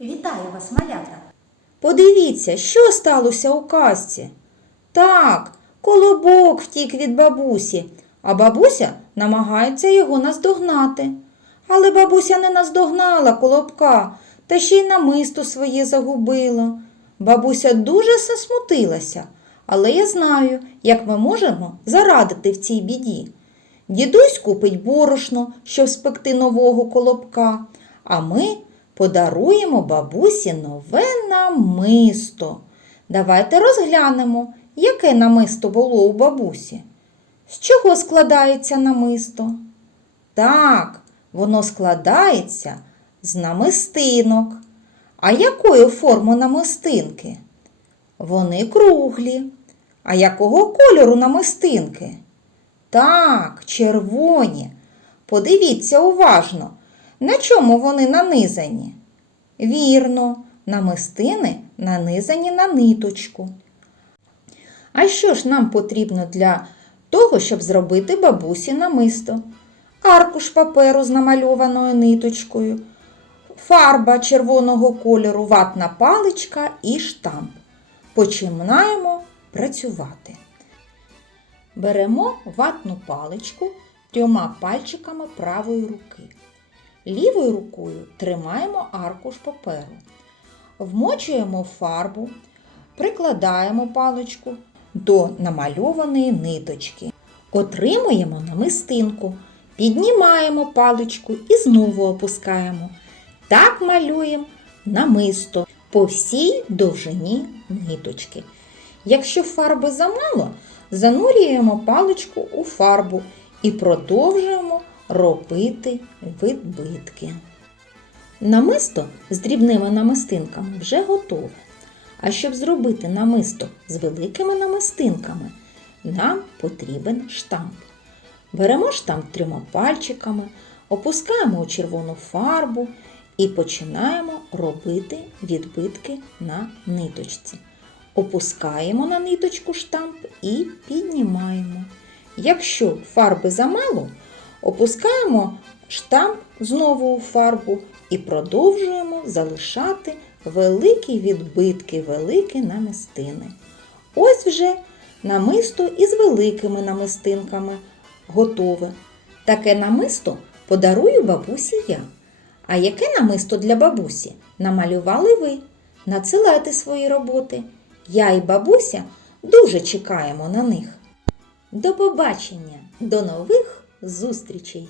Вітаю вас, малята! Подивіться, що сталося у казці. Так, колобок втік від бабусі, а бабуся намагається його наздогнати. Але бабуся не наздогнала колобка та ще й намисто своє загубила. Бабуся дуже засмутилася, але я знаю, як ми можемо зарадити в цій біді. Дідусь купить борошно, щоб спекти нового колобка, а ми подаруємо бабусі нове намисто. Давайте розглянемо, яке намисто було у бабусі. З чого складається намисто? Так, воно складається з намистинок. А якої форми намистинки? Вони круглі. А якого кольору намистинки? Так, червоні. Подивіться уважно, на чому вони нанизані. Вірно, намистини нанизані на ниточку. А що ж нам потрібно для того, щоб зробити бабусі намисто? Аркуш паперу з намальованою ниточкою, фарба червоного кольору, ватна паличка і штамп. Починаємо працювати. Беремо ватну паличку трьома пальчиками правої руки. Лівою рукою тримаємо аркуш паперу. Вмочуємо фарбу, прикладаємо паличку до намальованої ниточки. Отримуємо намистинку, піднімаємо паличку і знову опускаємо. Так малюємо намисто по всій довжині ниточки. Якщо фарби замало, занурюємо паличку у фарбу і продовжуємо робити відбитки. Намисто з дрібними намистинками вже готове. А щоб зробити намисто з великими намистинками, нам потрібен штамп. Беремо штамп трьома пальчиками, опускаємо у червону фарбу і починаємо робити відбитки на ниточці. Опускаємо на ниточку штамп і піднімаємо. Якщо фарби замало, опускаємо штамп знову у фарбу і продовжуємо залишати великі відбитки, великі намистини. Ось вже намисто із великими намистинками готове. Таке намисто подарую бабусі я. А яке намисто для бабусі намалювали ви? Надсилайте свої роботи. Я і бабуся дуже чекаємо на них. До побачення, до нових зустрічей!